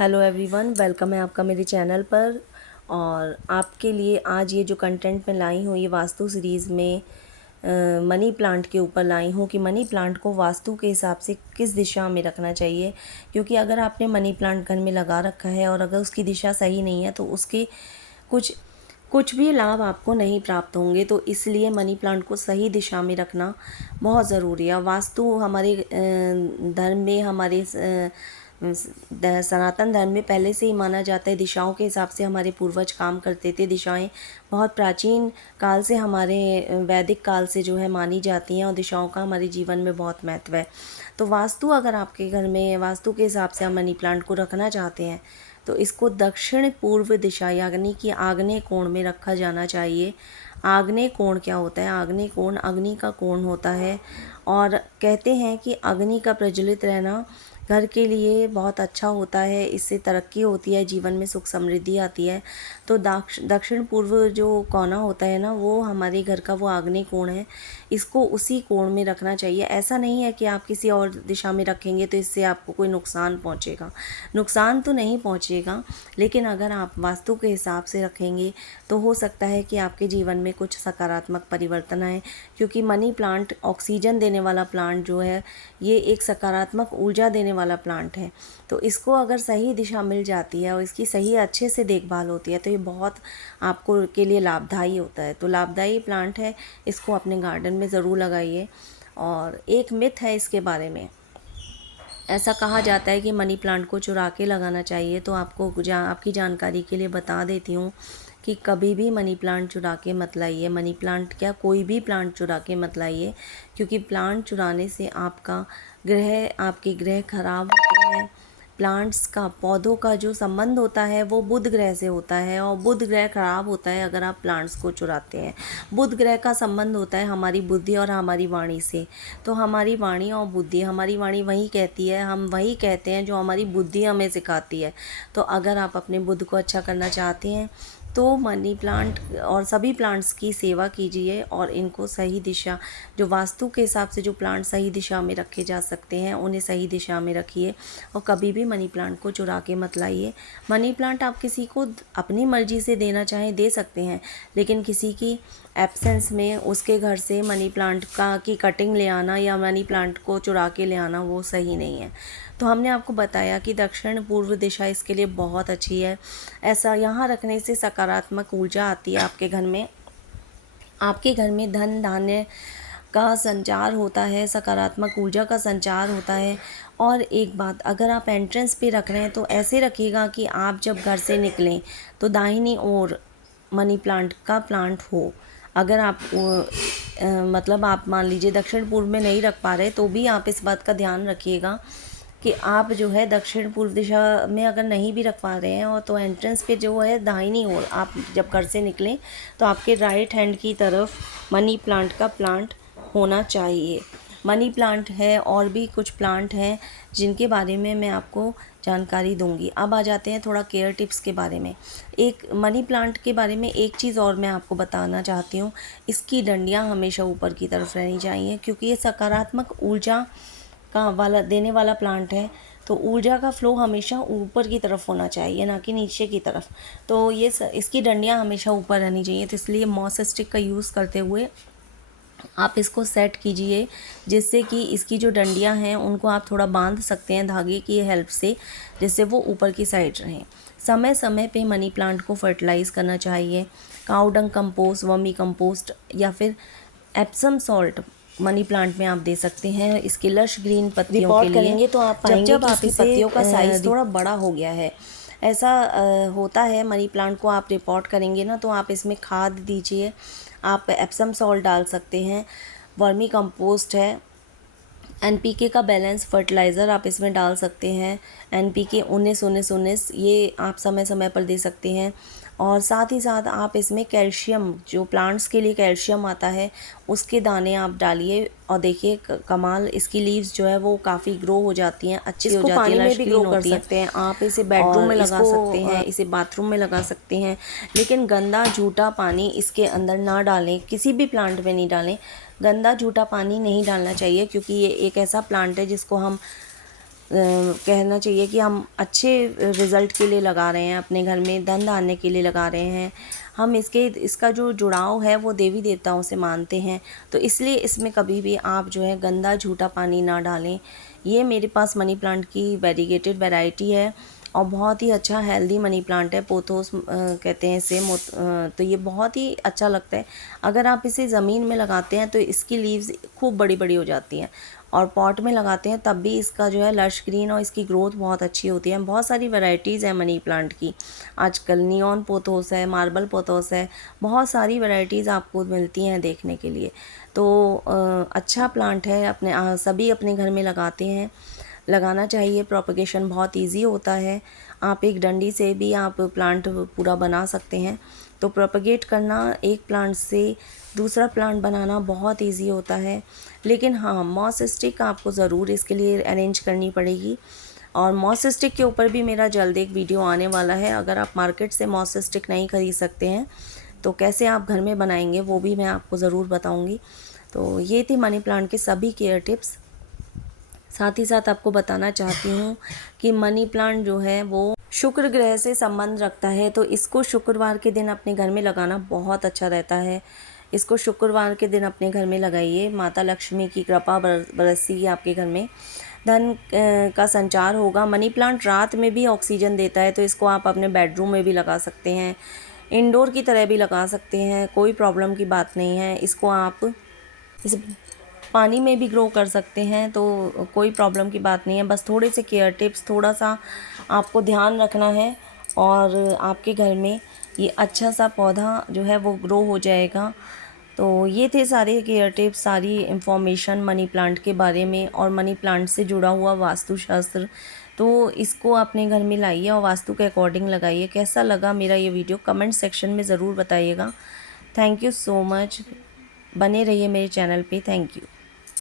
Hello everyone, welcome है आपका मेरे चैनल पर। और आपके लिए आज ये जो कंटेंट मैं लाई हूँ ये वास्तु सीरीज़ में मनी प्लांट के ऊपर लाई हूँ कि मनी प्लांट को वास्तु के हिसाब से किस दिशा में रखना चाहिए। क्योंकि अगर आपने मनी प्लांट घर में लगा रखा है और अगर उसकी दिशा सही नहीं है तो उसके कुछ कुछ भी लाभ आपको नहीं प्राप्त होंगे। तो इसलिए मनी प्लांट को सही दिशा में रखना बहुत ज़रूरी है। वास्तु हमारे धर्म में, हमारे सनातन धर्म में पहले से ही माना जाता है। दिशाओं के हिसाब से हमारे पूर्वज काम करते थे। दिशाएं बहुत प्राचीन काल से, हमारे वैदिक काल से जो है मानी जाती हैं और दिशाओं का हमारे जीवन में बहुत महत्व है। तो वास्तु, अगर आपके घर में वास्तु के हिसाब से आप मनी प्लांट को रखना चाहते हैं तो इसको दक्षिण पूर्व दिशा यानी कि आग्नेय कोण में रखा जाना चाहिए। आग्नेय कोण क्या होता है? आग्नेय कोण अग्नि का कोण होता है और कहते हैं कि अग्नि का प्रज्वलित रहना घर के लिए बहुत अच्छा होता है। इससे तरक्की होती है, जीवन में सुख समृद्धि आती है। तो दक्षिण पूर्व जो कोना होता है ना, वो हमारे घर का वो आग्नेय कोण है। इसको उसी कोण में रखना चाहिए। ऐसा नहीं है कि आप किसी और दिशा में रखेंगे तो इससे आपको कोई नुकसान पहुंचेगा। नुकसान तो नहीं पहुंचेगा, लेकिन अगर आप वास्तु के हिसाब से रखेंगे तो हो सकता है कि आपके जीवन में कुछ सकारात्मक परिवर्तन आए। क्योंकि मनी प्लांट ऑक्सीजन देने वाला प्लांट जो है, ये एक सकारात्मक ऊर्जा देने वाला प्लांट है। तो इसको अगर सही दिशा मिल जाती है और इसकी सही अच्छे से देखभाल होती है तो ये बहुत आपको के लिए लाभदायी होता है। तो लाभदायी प्लांट है, इसको अपने गार्डन में ज़रूर लगाइए। और एक मिथ है इसके बारे में, ऐसा कहा जाता है कि मनी प्लांट को चुरा के लगाना चाहिए। तो आपको आपकी जानकारी के लिए बता देती हूँ कि कभी भी मनी प्लांट चुरा के मत लाइए। मनी प्लांट क्या, कोई भी प्लांट चुरा के मत लाइए। क्योंकि प्लांट चुराने से आपके ग्रह खराब होते हैं। प्लांट्स का, पौधों का जो संबंध होता है वो बुध ग्रह से होता है और बुध ग्रह खराब होता है अगर आप प्लांट्स को चुराते हैं। बुध ग्रह का संबंध होता है हमारी बुद्धि और हमारी वाणी से। तो हमारी वाणी और बुद्धि, हमारी वाणी वही कहती है, हम वही कहते हैं जो हमारी बुद्धि हमें सिखाती है। तो अगर आप अपने बुद्ध को अच्छा करना चाहते हैं तो मनी प्लांट और सभी प्लांट्स की सेवा कीजिए और इनको सही दिशा, जो वास्तु के हिसाब से जो प्लांट सही दिशा में रखे जा सकते हैं उन्हें सही दिशा में रखिए। और कभी भी मनी प्लांट को चुरा के मत लाइए। मनी प्लांट आप किसी को अपनी मर्जी से देना चाहें दे सकते हैं, लेकिन किसी की एब्सेंस में उसके घर से मनी प्लांट की कटिंग ले आना या मनी प्लांट को चुरा के ले आना वो सही नहीं है। तो हमने आपको बताया कि दक्षिण पूर्व दिशा इसके लिए बहुत अच्छी है। ऐसा यहाँ रखने से सकारात्मक ऊर्जा आती है आपके घर में। आपके घर में धन धान्य का संचार होता है, सकारात्मक ऊर्जा का संचार होता है। और एक बात, अगर आप एंट्रेंस पे रख रहे हैं तो ऐसे रखिएगा कि आप जब घर से निकलें तो दाहिनी ओर मनी प्लांट का प्लांट हो। अगर आप मतलब आप मान लीजिए दक्षिण पूर्व में नहीं रख पा रहे तो भी आप इस बात का ध्यान रखिएगा कि आप जो है दक्षिण पूर्व दिशा में अगर नहीं भी रख पा रहे हैं और तो एंट्रेंस पे जो है दाहिनी ओर आप जब घर से निकलें तो आपके राइट हैंड की तरफ मनी प्लांट का प्लांट होना चाहिए। मनी प्लांट है और भी कुछ प्लांट हैं जिनके बारे में मैं आपको जानकारी दूंगी। अब आ जाते हैं थोड़ा केयर टिप्स के बारे में। एक मनी प्लांट के बारे में एक चीज़ और मैं आपको बताना चाहती हूँ, इसकी डंडियाँ हमेशा ऊपर की तरफ रहनी चाहिए। क्योंकि ये सकारात्मक ऊर्जा का वाला देने वाला प्लांट है। तो ऊर्जा का फ्लो हमेशा ऊपर की तरफ होना चाहिए, ना कि नीचे की तरफ। तो ये इसकी डंडियाँ हमेशा ऊपर रहनी चाहिए। तो इसलिए मॉस स्टिक का यूज़ करते हुए आप इसको सेट कीजिए, जिससे कि इसकी जो डंडियां हैं उनको आप थोड़ा बांध सकते हैं धागे की हेल्प से, जिससे वो ऊपर की साइड रहें। समय समय पे मनी प्लांट को फर्टिलाइज़ करना चाहिए। काऊ डंग कंपोस्ट, वर्मी कंपोस्ट या फिर एप्सम सॉल्ट मनी प्लांट में आप दे सकते हैं। इसके लश ग्रीन पत्तियों के लिए करेंगे तो आप पाएंगे जब आप इसकी पत्तियों का साइज़ थोड़ा बड़ा हो गया है। ऐसा होता है। मनी प्लांट को आप रिपोर्ट करेंगे ना तो आप इसमें खाद दीजिए। आप एप्सम सॉल्ट डाल सकते हैं, वर्मी कंपोस्ट है, एनपीके का बैलेंस फर्टिलाइज़र आप इसमें डाल सकते हैं। एनपीके 19-19-19 ये आप समय समय पर दे सकते हैं। और साथ ही साथ आप इसमें कैल्शियम, जो प्लांट्स के लिए कैल्शियम आता है, उसके दाने आप डालिए और देखिए कमाल, इसकी लीव्स जो है वो काफ़ी ग्रो हो जाती हैं, अच्छी हो जाती है, लश ग्रीन होती हैं। सकते हैं आप इसे बेडरूम में लगा सकते हैं, इसे बाथरूम में लगा सकते हैं। लेकिन गंदा झूठा पानी इसके अंदर ना डालें, किसी भी प्लांट में नहीं डालें। गंदा झूठा पानी नहीं डालना चाहिए क्योंकि ये एक ऐसा प्लांट है जिसको हम कहना चाहिए कि हम अच्छे रिज़ल्ट के लिए लगा रहे हैं, अपने घर में धन आने के लिए लगा रहे हैं। हम इसका जो जुड़ाव है वो देवी देवताओं से मानते हैं, तो इसलिए इसमें कभी भी आप जो है गंदा झूठा पानी ना डालें। ये मेरे पास मनी प्लांट की वेरीगेटेड वैरायटी है और बहुत ही अच्छा हेल्दी मनी प्लांट है। पोथोस कहते हैं इसे तो ये बहुत ही अच्छा लगता है। अगर आप इसे ज़मीन में लगाते हैं तो इसकी लीव्स खूब बड़ी बड़ी हो जाती हैं, और पॉट में लगाते हैं तब भी इसका जो है लश ग्रीन और इसकी ग्रोथ बहुत अच्छी होती है। बहुत सारी वैरायटीज़ हैं मनी प्लांट की आजकल, नियॉन पोथोस है, मार्बल पोथोस है, बहुत सारी वैरायटीज़ आपको मिलती हैं देखने के लिए। तो अच्छा प्लांट है, सभी अपने घर में लगाते हैं, लगाना चाहिए। प्रोपगेशन बहुत इजी होता है, आप एक डंडी से भी आप प्लांट पूरा बना सकते हैं। तो प्रोपगेट करना, एक प्लांट से दूसरा प्लांट बनाना बहुत इजी होता है। लेकिन हाँ, मॉस स्टिक आपको ज़रूर इसके लिए अरेंज करनी पड़ेगी, और मॉस स्टिक के ऊपर भी मेरा जल्द एक वीडियो आने वाला है। अगर आप मार्केट से मॉस स्टिक नहीं खरीद सकते हैं तो कैसे आप घर में बनाएंगे वो भी मैं आपको ज़रूर बताऊंगी। तो ये थी मनी प्लांट के सभी केयर टिप्स। साथ ही साथ आपको बताना चाहती हूँ कि मनी प्लांट जो है वो शुक्र ग्रह से संबंध रखता है, तो इसको शुक्रवार के दिन अपने घर में लगाना बहुत अच्छा रहता है। इसको शुक्रवार के दिन अपने घर में लगाइए, माता लक्ष्मी की कृपा बरसेगी आपके घर में, धन का संचार होगा। मनी प्लांट रात में भी ऑक्सीजन देता है, तो इसको आप अपने बेडरूम में भी लगा सकते हैं, इंडोर की तरह भी लगा सकते हैं, कोई प्रॉब्लम की बात नहीं है। इसको आप इस पानी में भी ग्रो कर सकते हैं, तो कोई प्रॉब्लम की बात नहीं है। बस थोड़े से केयर टिप्स, थोड़ा सा आपको ध्यान रखना है और आपके घर में ये अच्छा सा पौधा जो है वो ग्रो हो जाएगा। तो ये थे सारे केयर टिप्स, सारी इन्फॉर्मेशन मनी प्लांट के बारे में और मनी प्लांट से जुड़ा हुआ वास्तुशास्त्र। तो इसको अपने घर में लाइए और वास्तु के अकॉर्डिंग लगाइए। कैसा लगा मेरा ये वीडियो कमेंट सेक्शन में ज़रूर बताइएगा। थैंक यू सो मच, बने रहिए मेरे चैनल पे। Thank you.